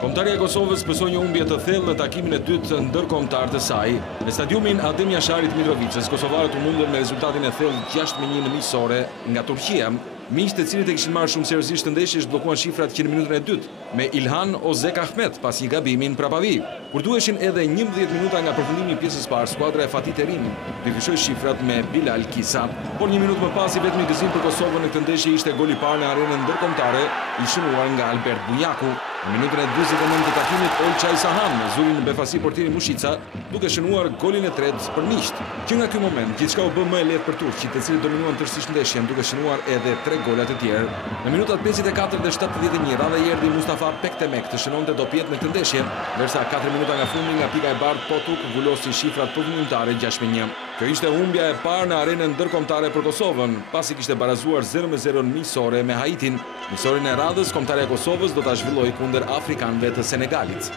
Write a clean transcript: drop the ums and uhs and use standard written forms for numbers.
Kombëtarja e Kosovës pësoi një humbje të thellë në takimin e dytë ndërkombëtar të saj. Në stadiumin Adem Jasharit Mitrovicës, kosovarët u mundën me rezultatin e thellë 6-1 në miqësore nga Turqia. Miqtë, të cilët e kishin marrë shumë seriozisht të ndeshjes, bllokuan shifrat që në minutën e dytë me Ilhan Ozek Ahmet pas një gabimi në Prapavi. Kur duheshin edhe 11 minuta nga përfundimi i pjesës parë, skuadra e Fatih Terim rifishoi shifrat me Bilal Kisa. Por një minutë më pas, i vetmi gëzim për Kosovën në këtë ndeshje ishte goli i parë në arenën ndërkombëtare, i shënuar nga Albert Bujaku. Në minutën e 49 të takimit, Olçaj Sahan zuri në befasi portieri Mushica, duke shënuar golin e tretë për miqt. Që nga ky moment gjithçka u bë më e lehtë për turqit, të cilët dominuan tërësisht ndeshjen, duke shënuar edhe 3 gola të tjerë. Në minutat 54 dhe 71, radha i erdhi Mustafa Pektemek të shënonte dopjet në këtë ndeshje, ndërsa 4 minuta nga fundi nga pika e bardhë Potuk vulosi shifrat përfundimtare 6-1. Kjo ishte humbja e parë në arenën ndërkombëtare për Kosovën, pasi kishte barazuar 0-0 në miqësore me Haitin. Miqësorin e radhës, kombëtarja e Kosovës do ta zhvillojë kundër afrikanëve të Senegalit.